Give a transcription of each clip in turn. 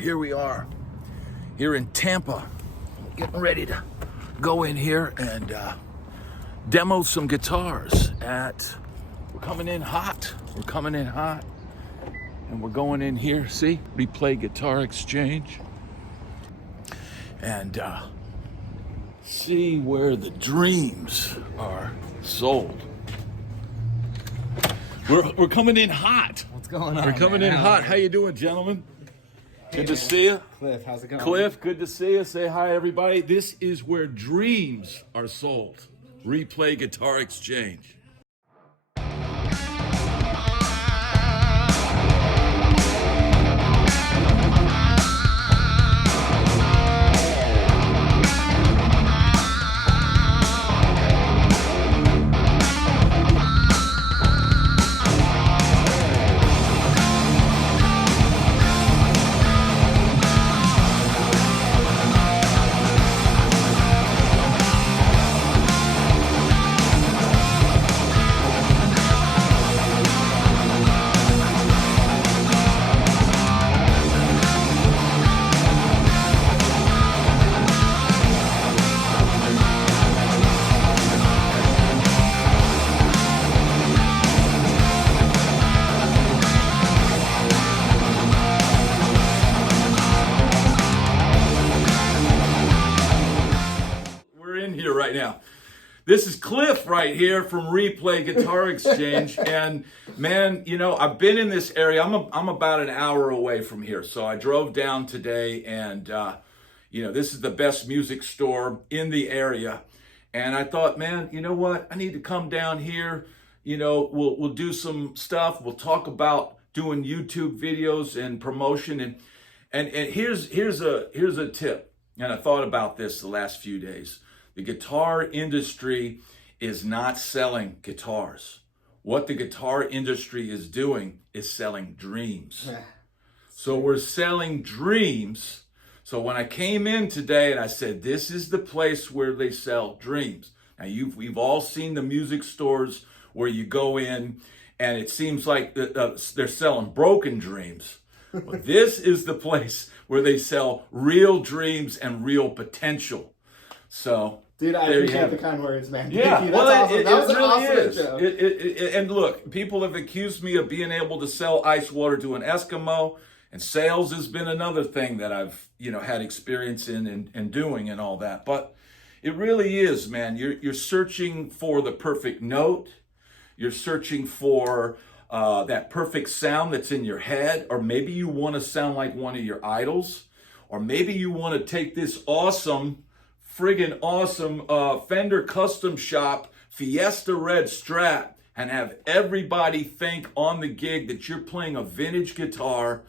here we are, here in Tampa, getting ready to go in here and demo some guitars we're coming in hot. We're coming in hot. And we're going in here, see, Replay Guitar Exchange. And see where the dreams are sold. We're coming in hot. What's going on? We're coming in hot. How you doing, gentlemen? Good to see you. Cliff, how's it going? Cliff, good to see you. Say hi, everybody. This is where dreams are sold. Replay Guitar Exchange. Right now. This is Cliff right here from Replay Guitar Exchange, and man, you know, I've been in this area. I'm about an hour away from here, so I drove down today, and you know, this is the best music store in the area, and I thought, man, you know what? I need to come down here. You know, we'll do some stuff. We'll talk about doing YouTube videos and promotion, and here's a tip. And I thought about this the last few days. The guitar industry is not selling guitars. What the guitar industry is doing is selling dreams. So we're selling dreams. So when I came in today and I said, this is the place where they sell dreams. Now we've all seen the music stores where you go in and it seems like they're selling broken dreams. But this is the place where they sell real dreams and real potential. So, dude, I appreciate the kind words, man. Yeah, thank you. That's awesome. It That was an really awesome is. intro. And look, people have accused me of being able to sell ice water to an Eskimo, and sales has been another thing that I've, you know, had experience in and doing and all that. But it really is, man. You're searching for the perfect note. You're searching for that perfect sound that's in your head, or maybe you want to sound like one of your idols, or maybe you want to take this friggin' awesome Fender Custom Shop Fiesta Red Strat and have everybody think on the gig that you're playing a vintage guitar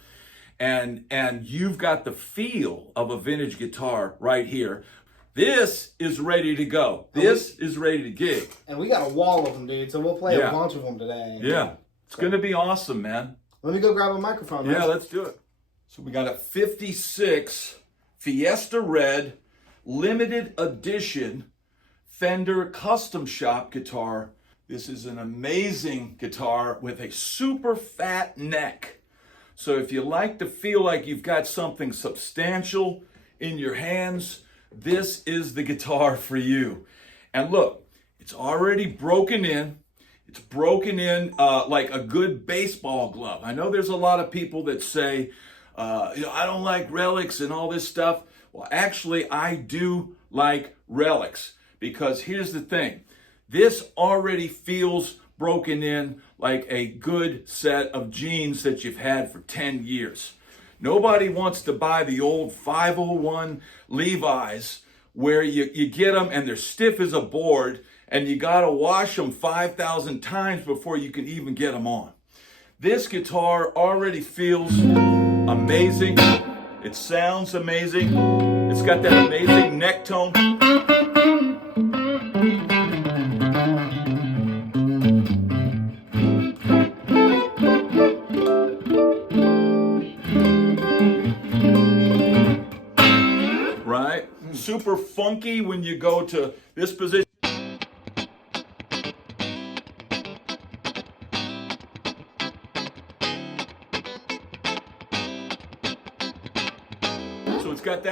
and you've got the feel of a vintage guitar right here. This is ready to go. This is ready to gig. And we got a wall of them, dude, so we'll play a bunch of them today. Yeah, it's going to be awesome, man. Let me go grab a microphone. Yeah, let's do it. So we got a 56 Fiesta Red limited edition Fender Custom Shop guitar. This is an amazing guitar with a super fat neck. So if you like to feel like you've got something substantial in your hands, this is the guitar for you. And look, it's already broken in. It's broken in like a good baseball glove. I know there's a lot of people that say, you know, I don't like relics and all this stuff. Well, actually, I do like relics, because here's the thing. This already feels broken in like a good set of jeans that you've had for 10 years. Nobody wants to buy the old 501 Levi's where you get them and they're stiff as a board and you got to wash them 5,000 times before you can even get them on. This guitar already feels amazing. It sounds amazing. It's got that amazing neck tone. Right? Super funky when you go to this position. So it's got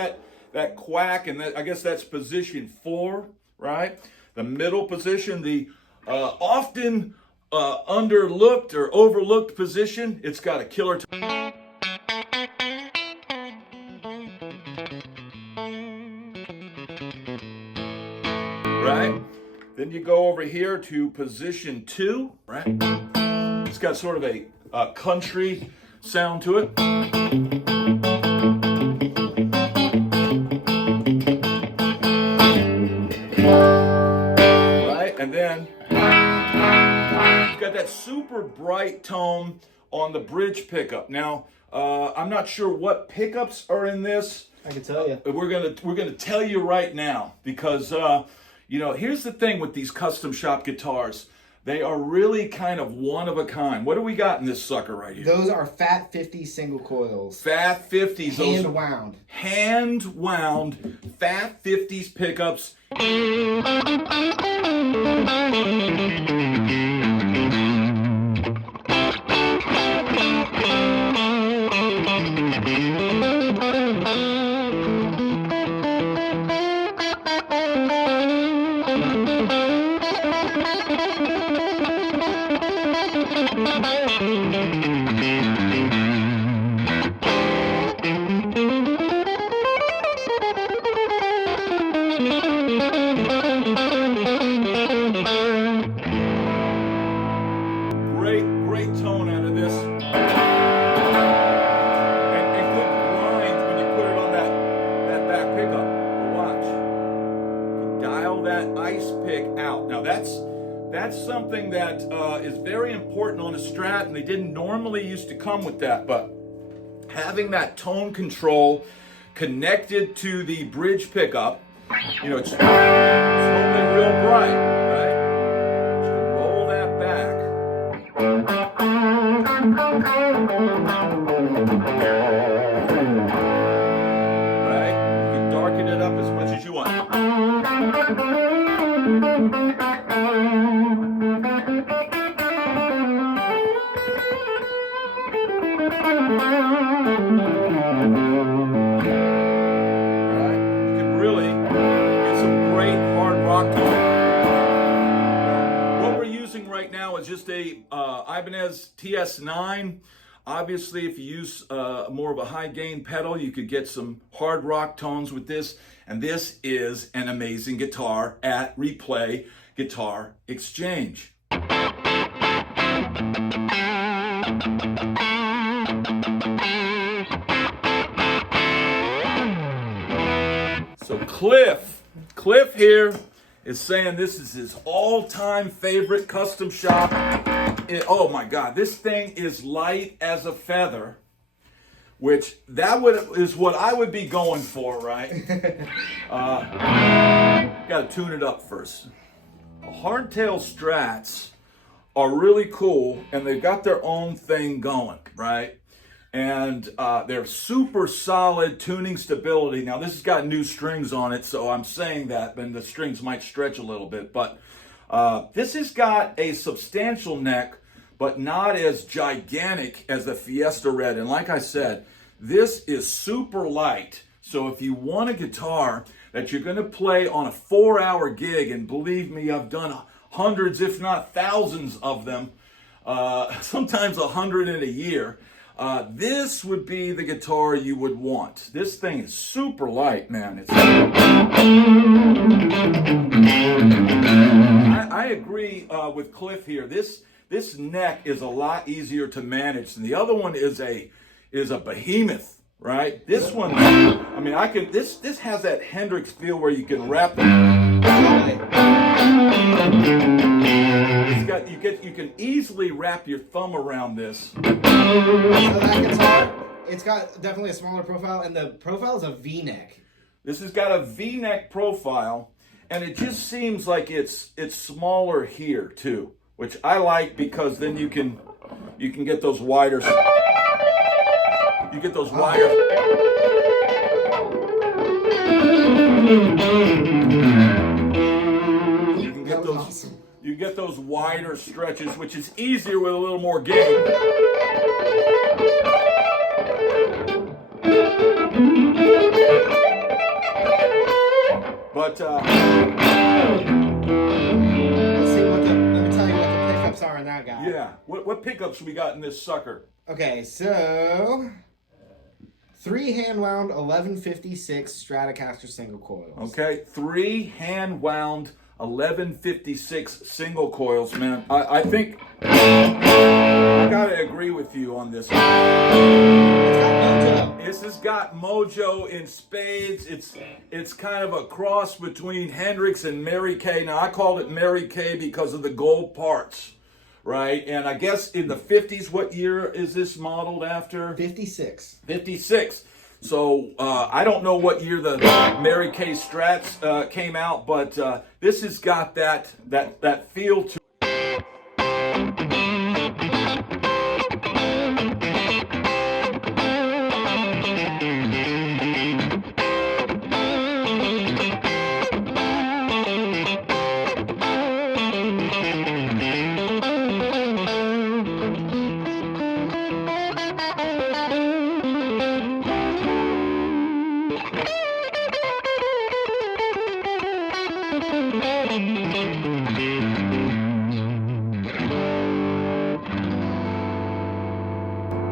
that quack, and I guess that's position 4, right? The middle position, the often underlooked or overlooked position. It's got a killer right? Then you go over here to position 2, right? It's got sort of a country sound to it. Right? And then it's got that super bright tone on the bridge pickup. Now, I'm not sure what pickups are in this. I can tell you. We're gonna tell you right now, because here's the thing with these custom shop guitars. They are really kind of one of a kind. What do we got in this sucker right here? Those are Fat 50 single coils. Fat 50s. Hand wound. Hand wound Fat 50s pickups. Great tone out of this. And good grind when you put it on that back pickup. But watch. You can dial that ice pick out. Now that's something that is very important on a Strat, and they didn't normally used to come with that, but having that tone control connected to the bridge pickup, it's normally real bright, right? Just to roll that back. Right? You can darken it up as much as you want. Right now is just a Ibanez TS9. Obviously, if you use more of a high gain pedal, you could get some hard rock tones with this. And this is an amazing guitar at Replay Guitar Exchange. So Cliff here is saying this is his all-time favorite custom shop. Oh my God, this thing is light as a feather, which is what I would be going for, right? Got to tune it up first. Hardtail Strats are really cool, and they've got their own thing going, right? And they're super solid tuning stability. Now this has got new strings on it, so I'm saying that, and the strings might stretch a little bit, but this has got a substantial neck, but not as gigantic as the Fiesta Red. And like I said, this is super light. So if you want a guitar that you're gonna play on a 4-hour gig, and believe me, I've done hundreds, if not thousands of them, sometimes 100 in a year, this would be the guitar you would want. This thing is super light, man. I agree with Cliff here. This neck is a lot easier to manage, and the other one is a behemoth, right? This one, I mean, this has that Hendrix feel where you can wrap it. You can easily wrap your thumb around this. So that guitar, it's got definitely a smaller profile, and the profile is a V-neck. This has got a V-neck profile, and it just seems like it's smaller here too, which I like, because then you can get those wider. You get those wider. You can get those. Awesome. You get those wider stretches, which is easier with a little more gain. But Let's see what let me tell you what the pickups are in that guy. yeah, what pickups we got in this sucker? Okay, so 3 hand wound 1156 Stratocaster single coils. Okay, 3 hand wound 1156 single coils, man. I think I gotta agree with you on this one. This has got mojo in spades. It's kind of a cross between Hendrix and Mary Kay. Now I called it Mary Kay because of the gold parts, right? And I guess in the 50s, what year is this modeled after? 56. 56. So I don't know what year the Mary Kay Strats came out, but this has got that feel to it.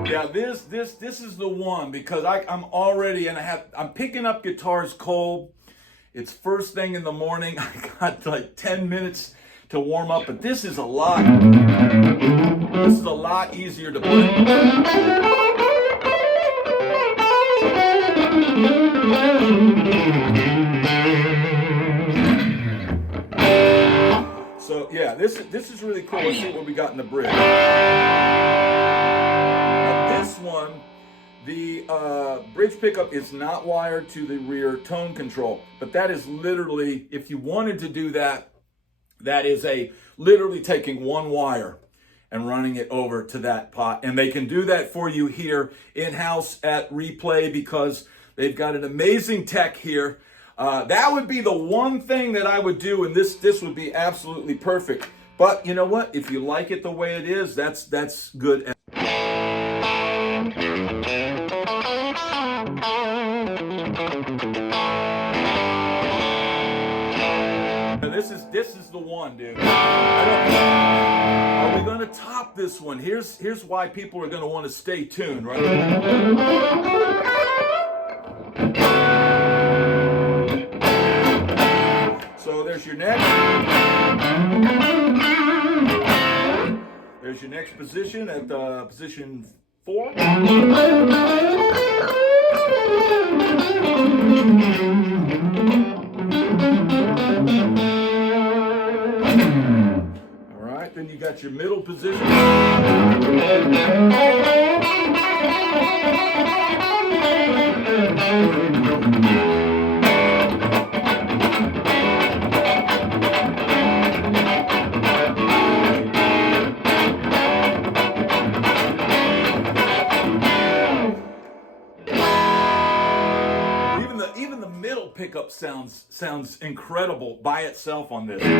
Yeah, this is the one, because I'm already, and I'm picking up guitars cold. It's first thing in the morning. I got like 10 minutes to warm up, but this is a lot easier to play. So yeah, this is really cool. Let's see what we got in the bridge. This one, the bridge pickup is not wired to the rear tone control, but that is literally, if you wanted to do that, that is literally taking one wire and running it over to that pot. And they can do that for you here in-house at Replay because they've got an amazing tech here. That would be the one thing that I would do, and this would be absolutely perfect. But you know what? If you like it the way it is, that's good. This is the one, dude. Are we going to top this one? Here's why people are going to want to stay tuned, right? So there's your next. There's your next position at position 4. Then you got your middle position. Even the middle pickup sounds incredible by itself on this. Yeah,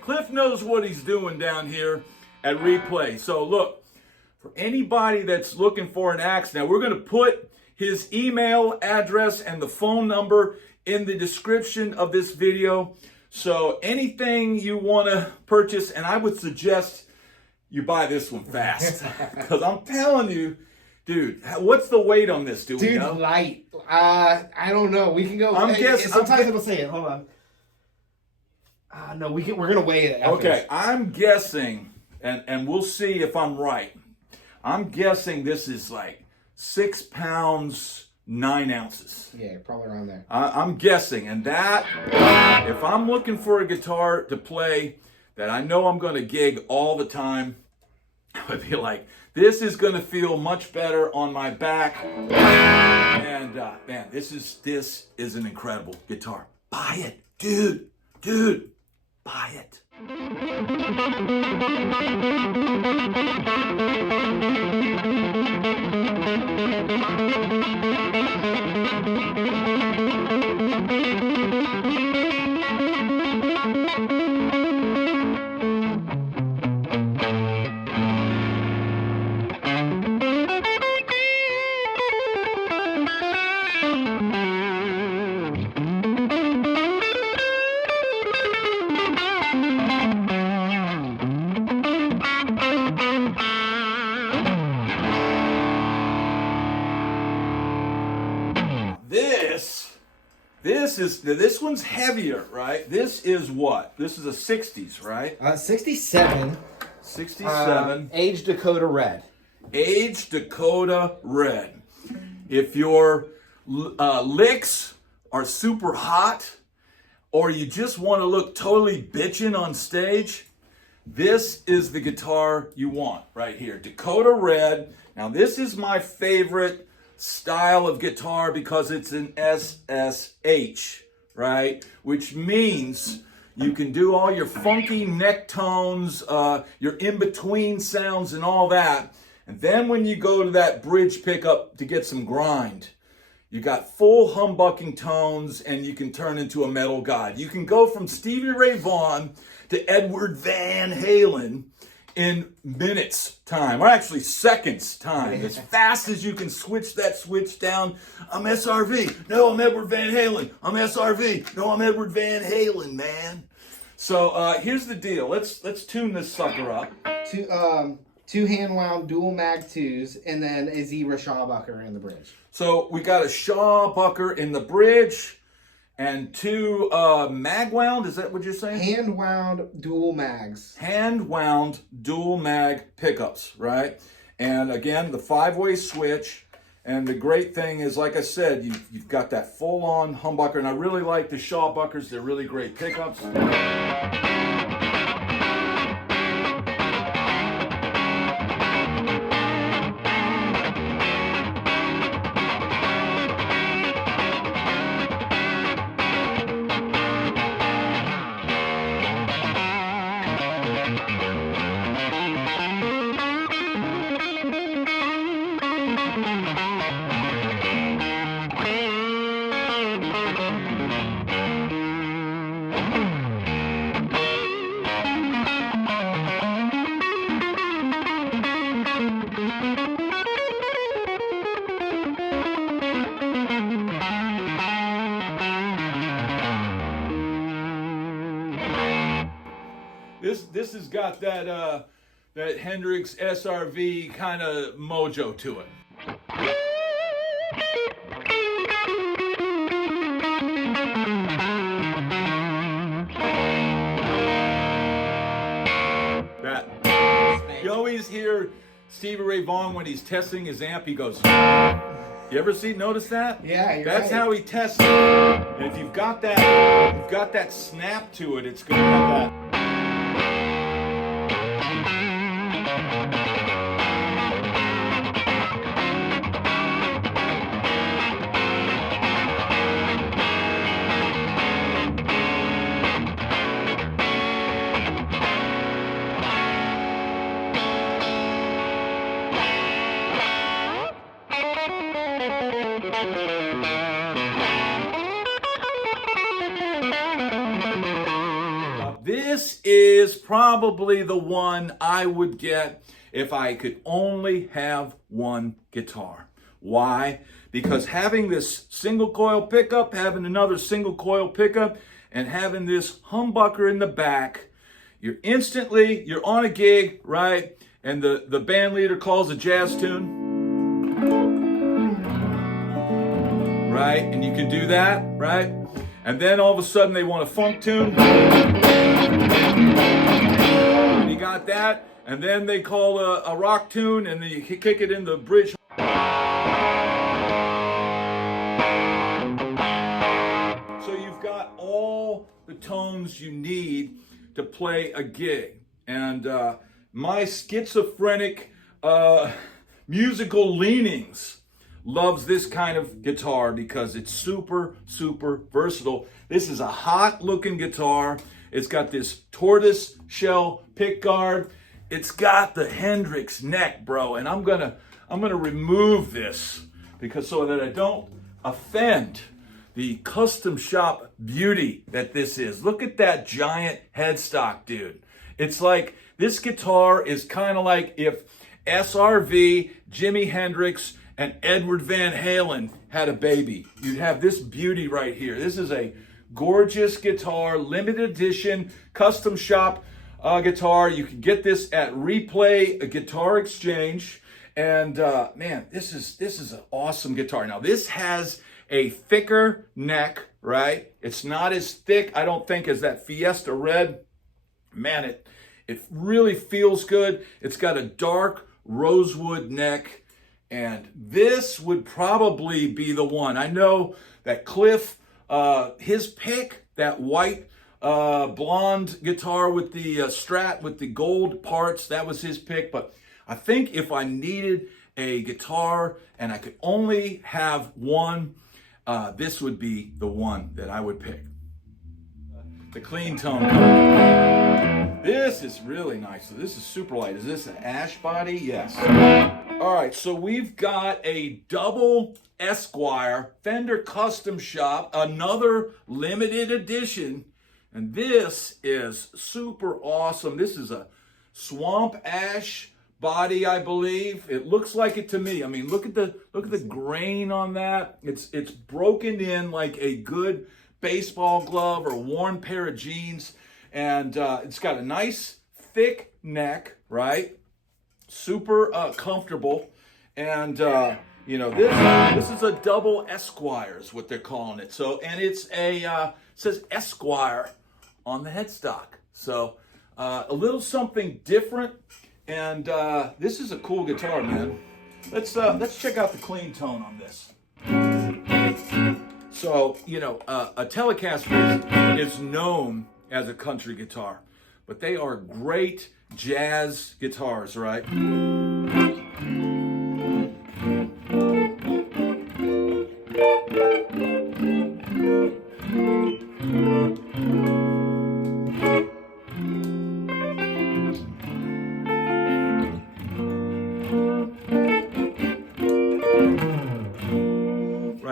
Cliff knows what he's doing down here at Replay. So look, for anybody that's looking for an axe, now we're going to put his email address and the phone number in the description of this video. So anything you want to purchase, and I would suggest you buy this one fast, because I'm telling you, dude, what's the weight on this? Do we know? Light. I don't know. We can go. I'm guessing. Sometimes it'll say it. Hold on. No, we're gonna weigh it. After Okay, this. I'm guessing, and we'll see if I'm right. I'm guessing this is like 6 pounds 9 ounces. Yeah, probably around there. I'm guessing, and that, if I'm looking for a guitar to play that I know I'm going to gig all the time, I would be like, this is going to feel much better on my back. And man, this is an incredible guitar. Buy it, dude, buy it. This one's heavier, right? This is what? This is a 60s, right? 67. 67. Aged Dakota Red. Aged Dakota Red. If your licks are super hot, or you just want to look totally bitchin' on stage, this is the guitar you want right here. Dakota Red. Now this is my favorite style of guitar because it's an SSH, right? Which means you can do all your funky neck tones, your in-between sounds and all that. And then when you go to that bridge pickup to get some grind, you got full humbucking tones and you can turn into a metal god. You can go from Stevie Ray Vaughan to Edward Van Halen in minutes time, or actually seconds time, as fast as you can switch that switch down. I'm SRV. No, I'm Edward Van Halen. I'm SRV. No, I'm Edward Van Halen, man. So here's the deal. Let's tune this sucker up. Two hand wound dual mag 2s, and then a zebra shawbucker in the bridge. So we got a shawbucker in the bridge and two mag wound. Is that what you're saying? Hand wound dual mags. Hand wound dual mag pickups, right? And again, the 5-way switch. And the great thing is, like I said, you've got that full-on humbucker. And I really like the shawbuckers. They're really great pickups. This has got that that Hendrix SRV kind of mojo to it. You always hear Stevie Ray Vaughan when he's testing his amp. He goes, "You ever notice that? Yeah, that's right. How he tests it. And if you've got that snap to it, it's going to have that." This is probably the one I would get if I could only have one guitar. Why? Because having this single coil pickup, having another single coil pickup, and having this humbucker in the back, you're on a gig, right? And the band leader calls a jazz tune, right? And you can do that, right? And then all of a sudden they want a funk tune. And you got that. And then they call a rock tune and then you kick it in the bridge. So you've got all the tones you need to play a gig. And my schizophrenic musical leanings loves this kind of guitar because it's super, super versatile. This is a hot looking guitar. It's got this tortoise shell pick guard. It's got the Hendrix neck, bro. And I'm gonna remove this because so that I don't offend the custom shop beauty that this is. Look at that giant headstock, dude. It's like this guitar is kind of like if SRV, Jimi Hendrix, and Edward Van Halen had a baby. You'd have this beauty right here. This is a gorgeous guitar, limited edition, custom shop guitar. You can get this at Replay Guitar Exchange. And man, this is an awesome guitar. Now this has a thicker neck, right? It's not as thick, I don't think, as that Fiesta Red. Man, it really feels good. It's got a dark rosewood neck, and this would probably be the one. I know that Cliff, his pick, that white blonde guitar with the Strat with the gold parts, that was his pick. But I think if I needed a guitar and I could only have one, this would be the one that I would pick. The clean tone. This is really nice. So this is super light. Is this an Ash body? Yes. All right, so we've got a Double Esquire Fender Custom Shop, another limited edition. And this is super awesome. This is a Swamp Ash body, I believe. It looks like it to me. I mean, look at the grain on that. It's broken in like a good baseball glove or worn pair of jeans, and it's got a nice thick neck, right? Super comfortable, and you know, this is a Double Esquire is what they're calling it. So, and it's a it says Esquire on the headstock. So a little something different, and this is a cool guitar, man. Let's check out the clean tone on this. So, you know, a Telecaster is known as a country guitar, but they are great jazz guitars, right?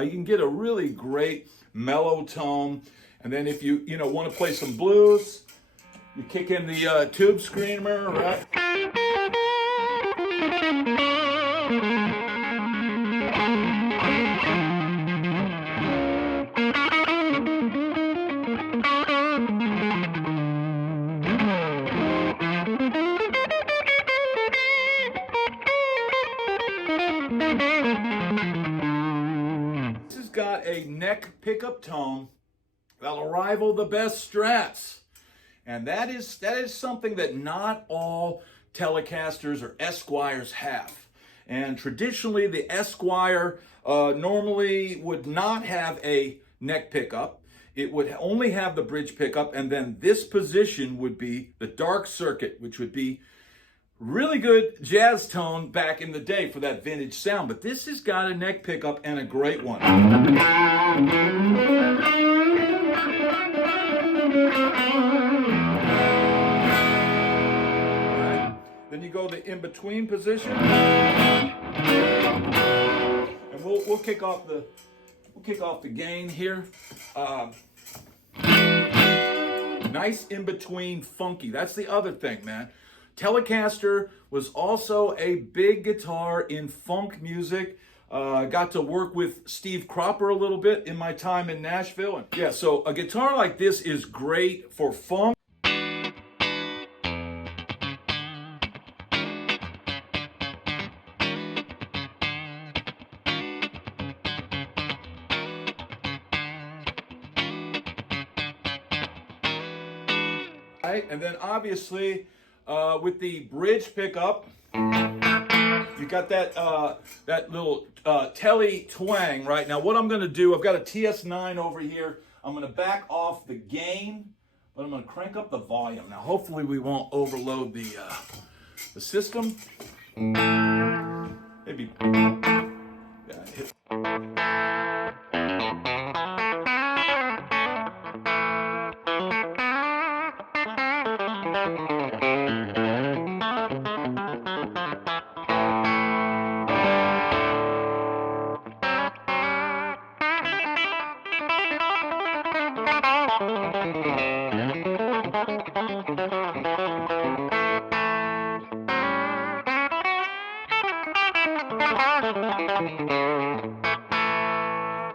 You can get a really great mellow tone, and then if you want to play some blues, you kick in the tube screamer, right? Got a neck pickup tone that'll rival the best Strats, and that is something that not all Telecasters or Esquires have. And traditionally, the Esquire normally would not have a neck pickup. It would only have the bridge pickup, and then this position would be the dark circuit, which would be really good jazz tone back in the day for that vintage sound. But this has got a neck pickup and a great one. Right. Then you go the in-between position, and we'll kick off the gain here. Nice in-between funky. That's the other thing, man. Telecaster was also a big guitar in funk music. Got to work with Steve Cropper a little bit in my time in Nashville. And yeah, so a guitar like this is great for funk. Right? And then obviously, with the bridge pickup, you got that little telly twang, right? Now what I'm going to do, I've got a TS9 over here. I'm going to back off the gain, but I'm going to crank up the volume. Now hopefully we won't overload the system. Maybe. Yeah, hit.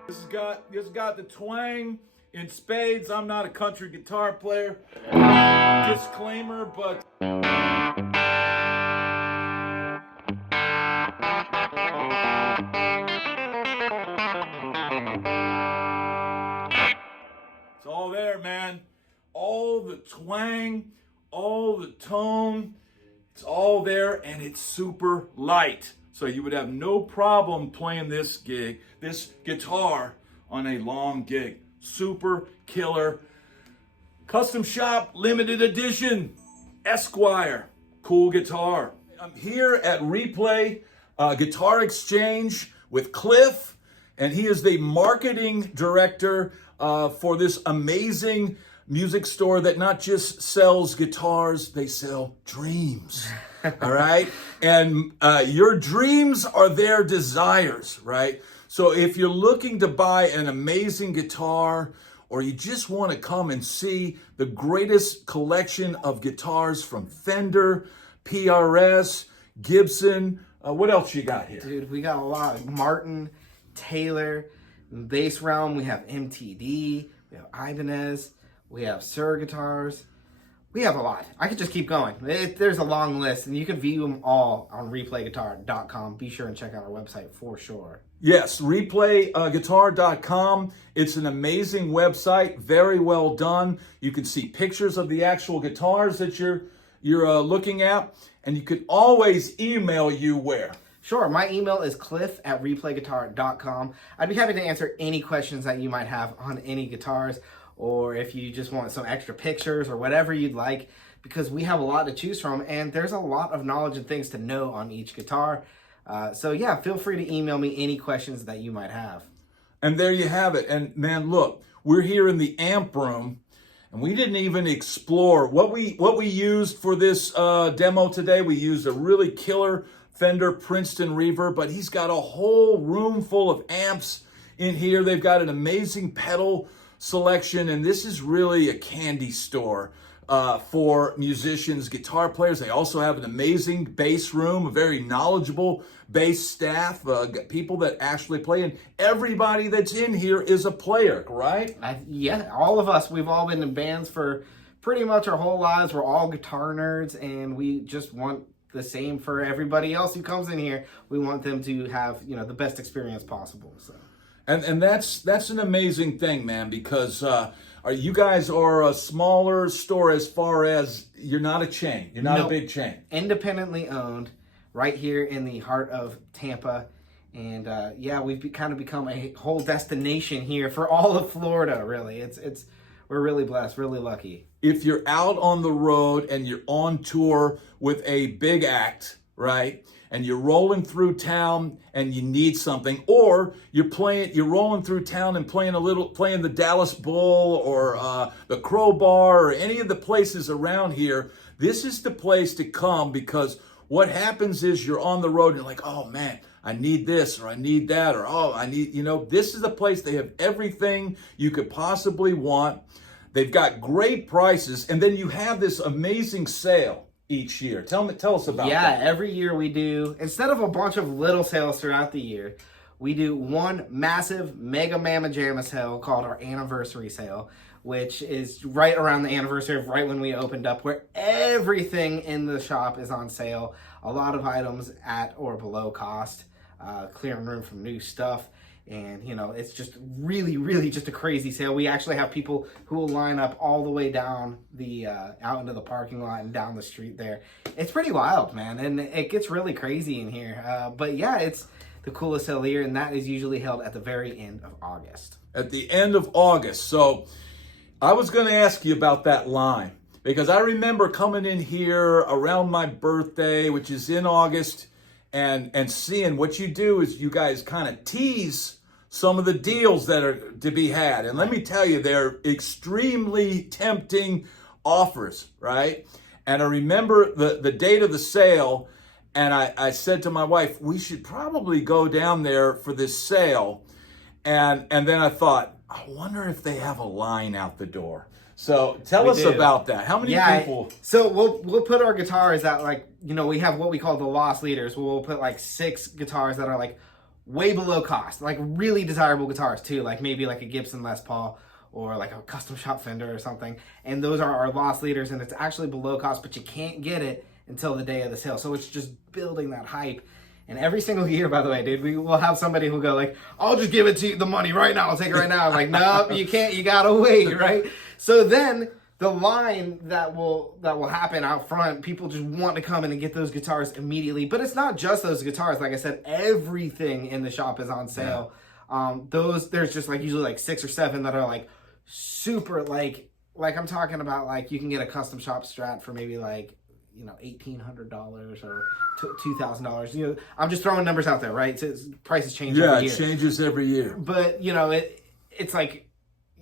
This has got the twang in spades. I'm not a country guitar player. Disclaimer, but it's super light. So you would have no problem playing this guitar on a long gig. Super killer. Custom Shop limited edition Esquire. Cool guitar. I'm here at Replay Guitar Exchange with Cliff, and he is the marketing director for this amazing music store that not just sells guitars, they sell dreams. All right? And your dreams are their desires, right? So if you're looking to buy an amazing guitar, or you just want to come and see the greatest collection of guitars from Fender, PRS, Gibson, what else you got here? Dude, we got a lot. Martin, Taylor, bass realm, we have MTD, we have Ibanez, we have Sur guitars. We have a lot. I could just keep going. There's a long list, and you can view them all on replayguitar.com. Be sure and check out our website for sure. Yes, replayguitar.com. It's an amazing website, very well done. You can see pictures of the actual guitars that you're looking at, and you can always email you where? Sure, my email is cliff@replayguitar.com. I'd be happy to answer any questions that you might have on any guitars, or if you just want some extra pictures or whatever you'd like, because we have a lot to choose from, and there's a lot of knowledge and things to know on each guitar. So yeah, feel free to email me any questions that you might have. And there you have it. And man, look, we're here in the amp room, and we didn't even explore what we used for this demo today. We used a really killer Fender Princeton reverb, but he's got a whole room full of amps in here. They've got an amazing pedal selection, and this is really a candy store for musicians, guitar players. They also have an amazing bass room, a very knowledgeable bass staff, people that actually play, and everybody that's in here is a player, right? Yeah, all of us, we've all been in bands for pretty much our whole lives. We're all guitar nerds, and we just want the same for everybody else who comes in here. We want them to have, the best experience possible. So. And that's an amazing thing, man, because you guys are a smaller store as far as you're not a chain. You're not a big chain. Independently owned, right here in the heart of Tampa. And we've kind of become a whole destination here for all of Florida, really. We're really blessed, really lucky. If you're out on the road and you're on tour with a big act, right? And you're rolling through town and you need something, or you're rolling through town and playing the Dallas Bull or the Crowbar or any of the places around here, this is the place to come, because what happens is you're on the road and you're like, oh man, I need this or I need that, or oh, I need, this is the place. They have everything you could possibly want. They've got great prices, and then you have this amazing sale each year. Tell us about that. Yeah, every year we do, instead of a bunch of little sales throughout the year, we do one massive mega mamma jamma sale called our anniversary sale, which is right around the anniversary of right when we opened up, where everything in the shop is on sale. A lot of items at or below cost, clearing room from new stuff. And, it's just really, really just a crazy sale. We actually have people who will line up all the way down the, out into the parking lot and down the street there. It's pretty wild, man. And it gets really crazy in here. But yeah, it's the coolest sale of the year. And that is usually held at the very end of August. At the end of August. So I was going to ask you about that line, because I remember coming in here around my birthday, which is in August, and seeing what you do is you guys kind of tease some of the deals that are to be had. And let me tell you, they're extremely tempting offers, right? And I remember the date of the sale, and I said to my wife, we should probably go down there for this sale. And then I thought, I wonder if they have a line out the door. So tell us about that. How many people? So we'll put our guitars at, like, we have what we call the loss leaders. We'll put like 6 guitars that are like way below cost, like really desirable guitars too, like maybe like a Gibson Les Paul or like a Custom Shop Fender or something. And those are our loss leaders, and it's actually below cost, but you can't get it until the day of the sale. So it's just building that hype. And every single year, by the way, dude, we will have somebody who'll go like, I'll just give it to you, the money right now. I'll take it right now. I'm like, no, you can't. You got to wait, right? So then the line that will happen out front, people just want to come in and get those guitars immediately. But it's not just those guitars. Like I said, everything in the shop is on sale. There's just like usually like 6 or 7 that are like super like I'm talking about, like you can get a custom shop Strat for maybe like, you know, $1,800 or $2,000. You know, I'm just throwing numbers out there, right? So prices change every year. Yeah, it changes every year. But you know, it's like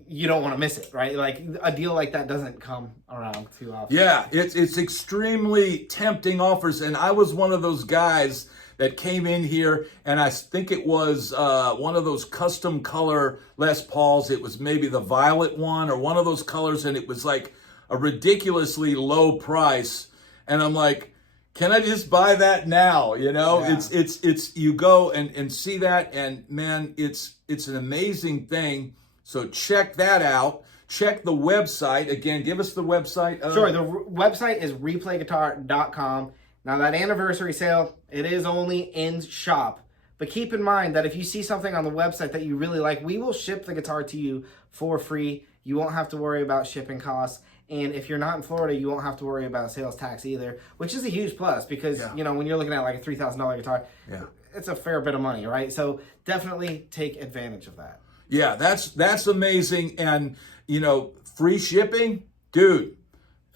you don't want to miss it, right? Like a deal like that doesn't come around too often. Yeah, it's extremely tempting offers, and I was one of those guys that came in here, and I think it was one of those custom color Les Pauls. It was maybe the violet one or one of those colors, and it was like a ridiculously low price. And I'm like, can I just buy that now? You know, Yeah. it's you go and see that, and man, it's an amazing thing. So check that out. Check the website. Again, give us the website. Sure, the website is replayguitar.com. Now that anniversary sale, it is only in shop. But keep in mind that if you see something on the website that you really like, we will ship the guitar to you for free. You won't have to worry about shipping costs. And if you're not in Florida, you won't have to worry about sales tax either, which is a huge plus because, you know, when you're looking at like a $3,000 guitar, it's a fair bit of money, right? So definitely take advantage of that. Yeah, that's amazing. And, you know, free shipping, dude,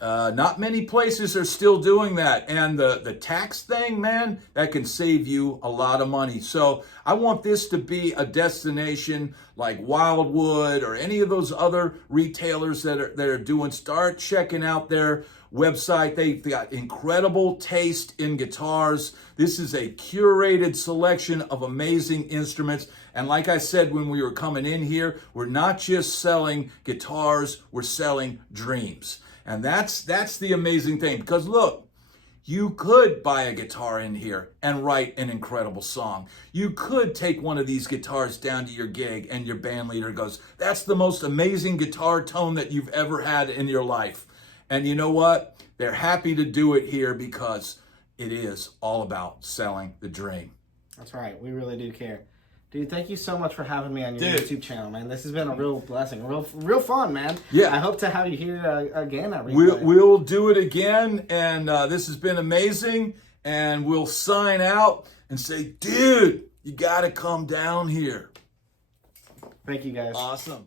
not many places are still doing that. And the tax thing, man, that can save you a lot of money. So I want this to be a destination like Wildwood or any of those other retailers that are doing. Start checking out their website. They've got incredible taste in guitars. This is a curated selection of amazing instruments. And like I said when we were coming in here, we're not just selling guitars, we're selling dreams. And that's the amazing thing, because look, you could buy a guitar in here and write an incredible song. You could take one of these guitars down to your gig and your band leader goes, that's the most amazing guitar tone that you've ever had in your life. And you know what? They're happy to do it here because it is all about selling the dream. That's right. We really do care. Dude, thank you so much for having me on your YouTube channel, man. This has been a real blessing, real fun, man. Yeah. I hope to have you here again at We'll do it again, and this has been amazing. And we'll sign out and say, dude, you got to come down here. Thank you, guys. Awesome.